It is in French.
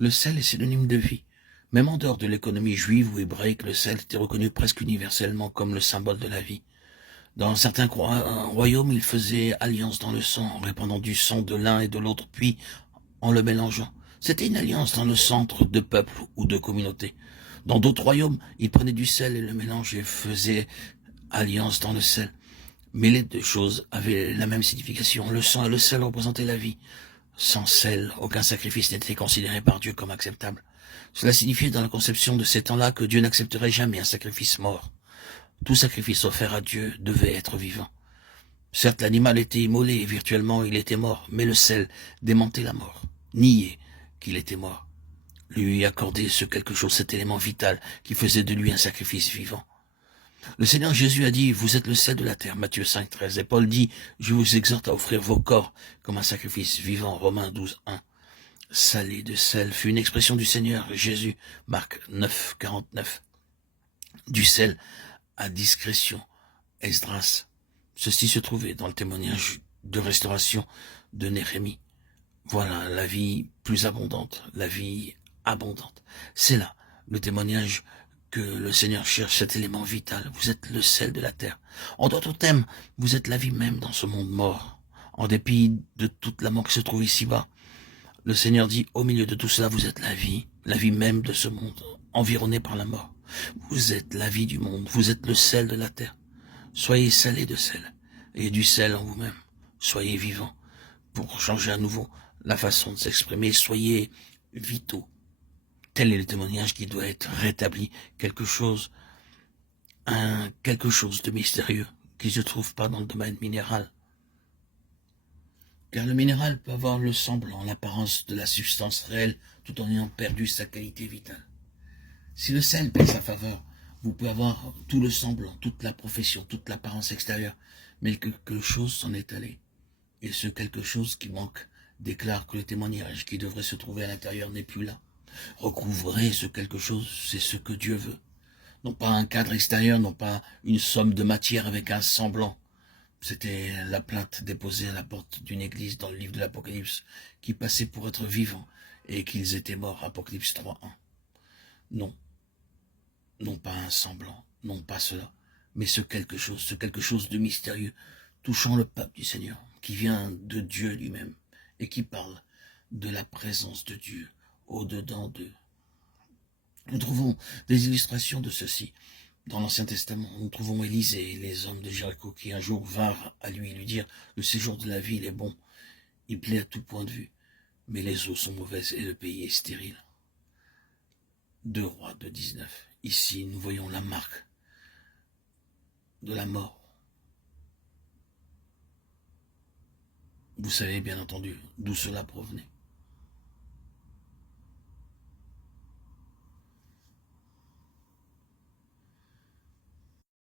Le sel est synonyme de vie. Même en dehors de l'économie juive ou hébraïque, le sel était reconnu presque universellement comme le symbole de la vie. Dans certains royaumes, ils faisaient alliance dans le sang, en répandant du sang de l'un et de l'autre, puis en le mélangeant. C'était une alliance dans le centre de peuples ou de communautés. Dans d'autres royaumes, ils prenaient du sel et le mélangeaient et faisaient alliance dans le sel. Mais les deux choses avaient la même signification. Le sang et le sel représentaient la vie. Sans sel, aucun sacrifice n'était considéré par Dieu comme acceptable. Cela signifiait dans la conception de ces temps-là que Dieu n'accepterait jamais un sacrifice mort. Tout sacrifice offert à Dieu devait être vivant. Certes, l'animal était immolé et virtuellement il était mort, mais le sel démentait la mort, niait qu'il était mort. Lui accordait ce quelque chose, cet élément vital qui faisait de lui un sacrifice vivant. Le Seigneur Jésus a dit, vous êtes le sel de la terre, Matthieu 5, 13. Et Paul dit, je vous exhorte à offrir vos corps comme un sacrifice vivant, Romains 12, 1. Salé de sel fut une expression du Seigneur Jésus, Marc 9, 49. Du sel à discrétion, Esdras. Ceci se trouvait dans le témoignage de restauration de Néhémie. Voilà la vie plus abondante, la vie abondante. C'est là le témoignage que le Seigneur cherche, cet élément vital. Vous êtes le sel de la terre. En d'autres termes, vous êtes la vie même dans ce monde mort. En dépit de toute la mort qui se trouve ici-bas, le Seigneur dit, au milieu de tout cela, vous êtes la vie même de ce monde, environné par la mort. Vous êtes la vie du monde, vous êtes le sel de la terre. Soyez salés de sel, et du sel en vous-même. Soyez vivants, pour changer à nouveau la façon de s'exprimer. Soyez vitaux. Tel est le témoignage qui doit être rétabli. Quelque chose de mystérieux qui ne se trouve pas dans le domaine minéral. Car le minéral peut avoir le semblant, l'apparence de la substance réelle, tout en ayant perdu sa qualité vitale. Si le sel perd sa faveur, vous pouvez avoir tout le semblant, toute la profession, toute l'apparence extérieure, mais quelque chose s'en est allé. Et ce quelque chose qui manque déclare que le témoignage qui devrait se trouver à l'intérieur n'est plus là. Recouvrer ce quelque chose, c'est ce que Dieu veut. Non pas un cadre extérieur, non pas une somme de matière avec un semblant. C'était la plainte déposée à la porte d'une église dans le livre de l'Apocalypse, qui passait pour être vivants et qu'ils étaient morts, Apocalypse 3.1. Non, non pas un semblant, non pas cela, mais ce quelque chose de mystérieux, touchant le peuple du Seigneur, qui vient de Dieu lui-même, et qui parle de la présence de Dieu au-dedans d'eux. Nous trouvons des illustrations de ceci dans l'Ancien Testament. Nous trouvons Élisée et les hommes de Jéricho qui un jour vinrent à lui dire « Le séjour de la ville est bon, il plaît à tout point de vue, mais les eaux sont mauvaises et le pays est stérile. » 2 Rois 2.19. Ici, nous voyons la marque de la mort. Vous savez bien entendu d'où cela provenait.